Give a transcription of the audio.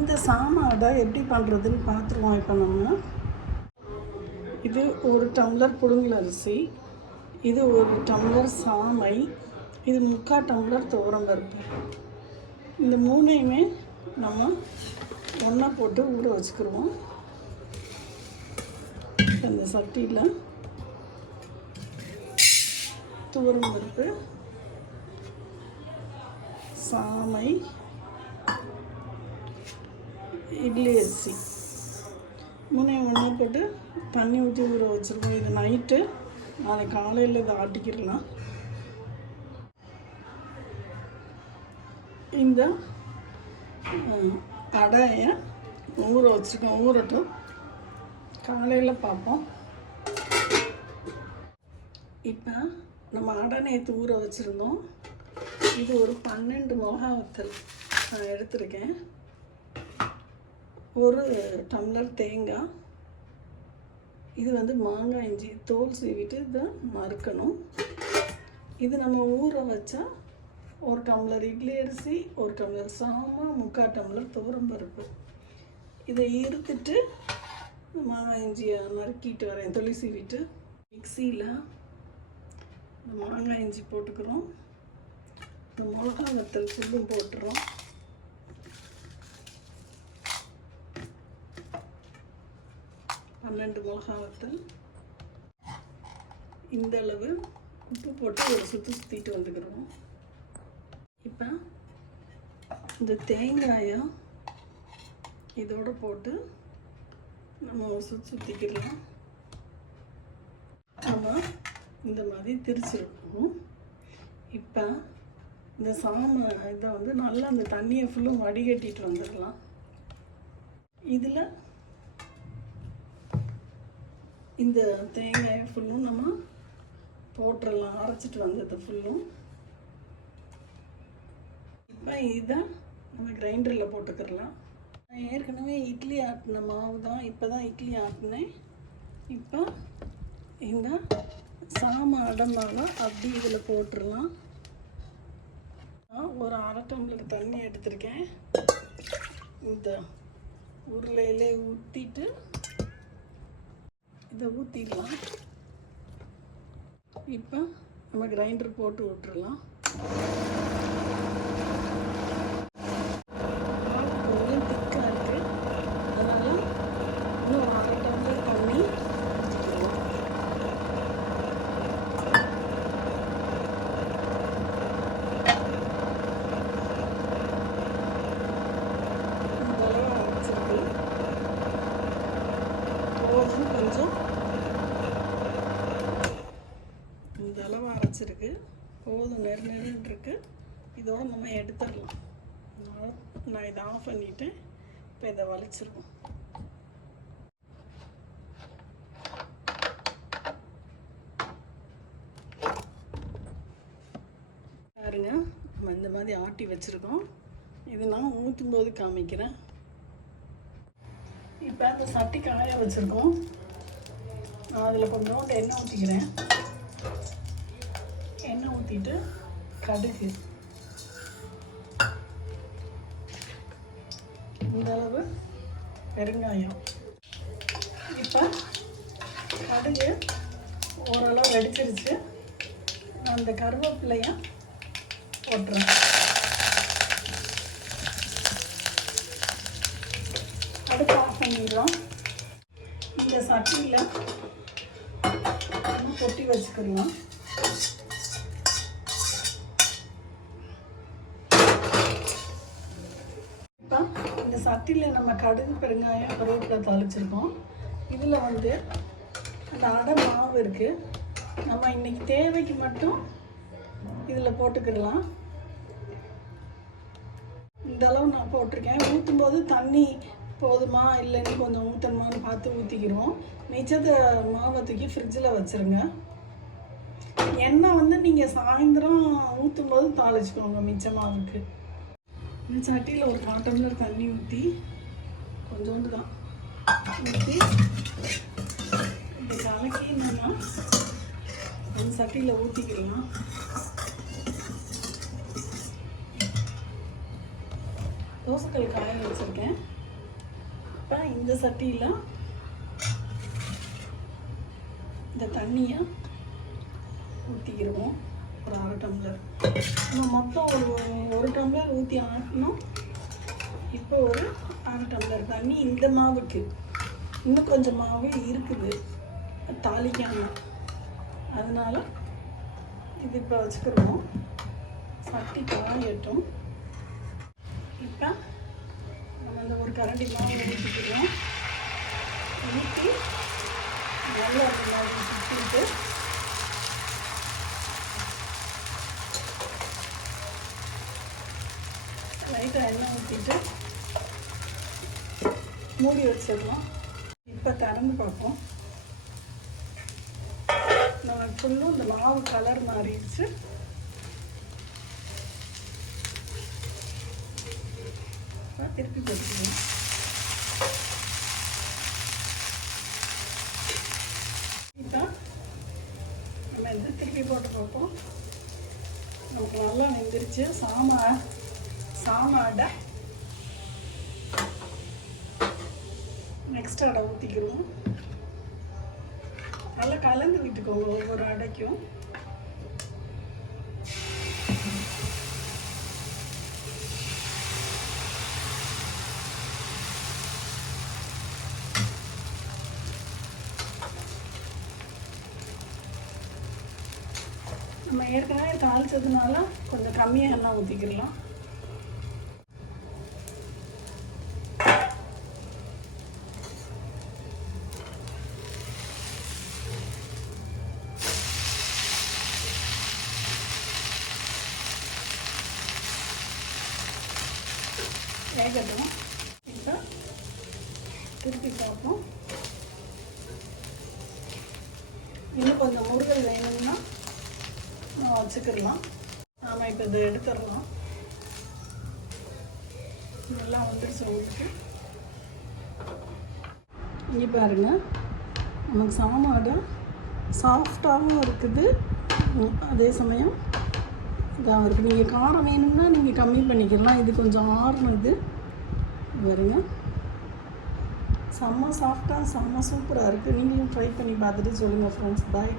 இந்த சாமாவை எப்படி பண்ணுறதுன்னு பார்த்துருவோம். இப்போ நம்ம இது 1 டம்ளர் புழுங்கல் அரிசி, இது 1 டம்ளர் சாமை, இது 3/4 டம்ளர் துவரம்பருப்பு. இந்த 3ஐயுமே நம்ம ஒன்றா போட்டு ஊற வச்சுக்கிடுவோம். இந்த சட்டியில் துவரம்பருப்பு, சாமை, இட்லி அரிசி 3ஐயும் ஒன்றா போட்டு தண்ணி ஊற்றி ஊற வச்சுருக்கோம். இது நைட்டு, நாளைக்கு காலையில் இதை ஆட்டிக்கிடலாம். இந்த அடையை ஊற வச்சுருக்கோம். ஊறட்டும், காலையில் பார்ப்போம். இப்போ நம்ம அடை நேற்று ஊற வச்சுருந்தோம். இது ஒரு 12 மிளகா வத்தல் நான் எடுத்திருக்கேன். 1 டம்ளர் தேங்காய், இது மாங்காய் இஞ்சி தோல் சீவிட்டு இதை நறுக்கணும். இது நம்ம ஊற வச்சா 1 டம்ளர் இட்லி அரிசி, 1 டம்ளர் சாமை, 3/4 டம்ளர் துவரம்பருப்பு. இதை இருத்துட்டு மாங்காய் இஞ்சியை நறுக்கிட்டு வரேன், தொளி சீவிட்டு. மிக்சியில் மாங்காய் இஞ்சி போட்டுக்கிறோம். இந்த மிளகா வத்தல் ஃபுல்லும் போட்டுறோம். பன்னெண்டு மிளகா வத்தல். இந்த அளவு உப்பு போட்டு ஒரு சுற்றிட்டு வந்துக்கிறோம். இப்போ இந்த தேங்காயை இதோடு போட்டு நம்ம ஒரு சுற்றிக்கலாம். நம்ம இந்த மாதிரி திரிச்சிருக்கோம். இப்போ இந்த சாமை இதை நல்லா அந்த தண்ணியை ஃபுல்லும் வடிகட்டிட்டு வந்துடலாம். இதில் இந்த தேங்காயை ஃபுல்லும் நம்ம போட்டுடலாம், அரைச்சிட்டு வந்தது ஃபுல்லும். இப்போ இதை நம்ம கிரைண்டரில் போட்டுக்கிடலாம். நான் ஏற்கனவே இட்லி ஆட்டின மாவு தான், இப்போ தான் இட்லி ஆட்டினேன். இப்போ இந்த சாமை அடை மாவை அப்படி இதில் போட்டுடலாம். நான் ஒரு 1/2 டம்ளர் தண்ணி எடுத்திருக்கேன். இந்த உருளையிலே ஊற்றிட்டு இதை ஊற்றிடலாம். இப்போ நம்ம கிரைண்டர் போட்டு விட்டுறலாம். கொஞ்சம் திக்காக இருக்குது, அதனால் இன்னும் 1/2 டம்ளர் தண்ணி ஊற்றிக்கலாம். இந்த அளவு அரைச்சிருக்கு. கொஞ்சம் இந்த அளவு அரைச்சிருக்கு, போதும், நெருநெருன்னு. இதோடு நம்ம எடுத்துடலாம். நான் இதை ஆஃப் பண்ணிவிட்டேன். இப்போ இதை வலிச்சிருவோம். பாருங்க, நம்ம இந்த மாதிரி ஆட்டி வச்சுருக்கோம். இது நான் ஊற்றும்போது காமிக்கிறேன். இப்போ அந்த சட்டி காய வச்சுருக்கோம். நான் அதில் கொஞ்சோண்டு எண்ணெய் ஊற்றிக்கிறேன். எண்ணெய் ஊற்றிட்டு கடுகு, இந்த அளவு பெருங்காயம். இப்போ கடுகு ஓரளவு வெடிச்சிருச்சு. நான் அந்த கருவேப்பிலையை போட்டுறேன். அடுப்பு ஆஃப் பண்ணிடலாம். இந்த சட்டியில் நம்ம கொட்டி வச்சுக்கலாம். இப்போ இந்த சட்டியில் நம்ம கடுகு, பெருங்காயம், கருவேப்பிலை தாளிச்சிருக்கோம். இதில் அந்த அடை மாவு இருக்குது. நம்ம இன்றைக்கி தேவைக்கு மட்டும் இதில் போட்டுக்கிடலாம். இந்த அளவு நான் போட்டிருக்கேன். ஊற்றும்போது தண்ணி போதுமா இல்லைன்னு கொஞ்சம் ஊற்றணுமான்னு பார்த்து ஊற்றிக்கிடுவோம். மிச்சத்தை மாவை தூக்கி ஃப்ரிட்ஜில் வச்சுருங்க. எண்ணெய் நீங்கள் சாயந்தரம் ஊற்றும்போது தாளிச்சுக்கோங்க மிச்ச மாவுக்கு. இந்த சட்டியில் ஒரு 1/4 டம்ளர் தண்ணி ஊற்றி, கொஞ்சோண்டு தான் ஊற்றி இந்த கலக்கி நம்ம அந்த சட்டியில் ஊற்றிக்கிடலாம். தோசைக்கல் காய வச்சுருக்கேன். இப்போ இந்த சட்டியில் இந்த தண்ணியை ஊற்றிக்கிடுவோம். ஒரு 1/2 டம்ளர். நம்ம மொத்தம் ஒரு டம்ளர் ஊற்றி ஆட்டணும். இப்போ ஒரு 1/2 டம்ளர் தண்ணி இந்த மாவுக்கு. இன்னும் கொஞ்சம் மாவு இருக்குது தாளிக்காமல், அதனால் இது இப்போ வச்சுக்கிடுவோம். சட்டி காயட்டும். இப்போ நம்ம அந்த ஒரு கரண்டி மாவு ஊற்றிக்கிறோம். ஊற்றி நல்லா அந்த மாதிரி சுற்றிட்டு லைட்டாக எண்ணெய் ஊற்றிட்டு மூடி வச்சிடலாம். இப்போ திறந்து பார்ப்போம். நம்ம ஃபுல்லும் இந்த மாவு கலர் மாறிடுச்சு. திருப்பி போட்டுக்கலாம். இப்போ நம்ம இந்த திருப்பி போட்டு பார்ப்போம். நமக்கு நல்லா வெந்துருச்சு. சாம அடை நெக்ஸ்ட் அடை ஊற்றிக்கிறோம். நல்லா கலந்து விட்டுக்கோங்க ஒவ்வொரு அடைக்கும். நம்ம ஏற்கனவே தாளிச்சதுனால கொஞ்சம் கம்மியாக எண்ணெய் ஊற்றிக்கிடலாம். வேகட்டும். இப்போ திருப்பி பார்ப்போம். இன்னும் கொஞ்சம் முருகல் வேணும்னா வச்சுக்கிடலாம். நாம் இப்போ இதை எடுத்துடலாம். நல்லா வந்துடுச்சு உங்களுக்கு. இங்கே பாருங்கள், நமக்கு சாமாடை சாஃப்டாகவும் இருக்குது, அதே சமயம் இதாக இருக்குது. நீங்கள் காரம் வேணும்னா நீங்கள் கம்மி பண்ணிக்கலாம். இது கொஞ்சம் ஆறுனது பாருங்க, செம்ம சாஃப்டாக செம்ம சூப்பராக இருக்குது. நீங்களும் ட்ரை பண்ணி பார்த்துட்டு சொல்லுங்கள் ஃப்ரெண்ட்ஸ். பாய்.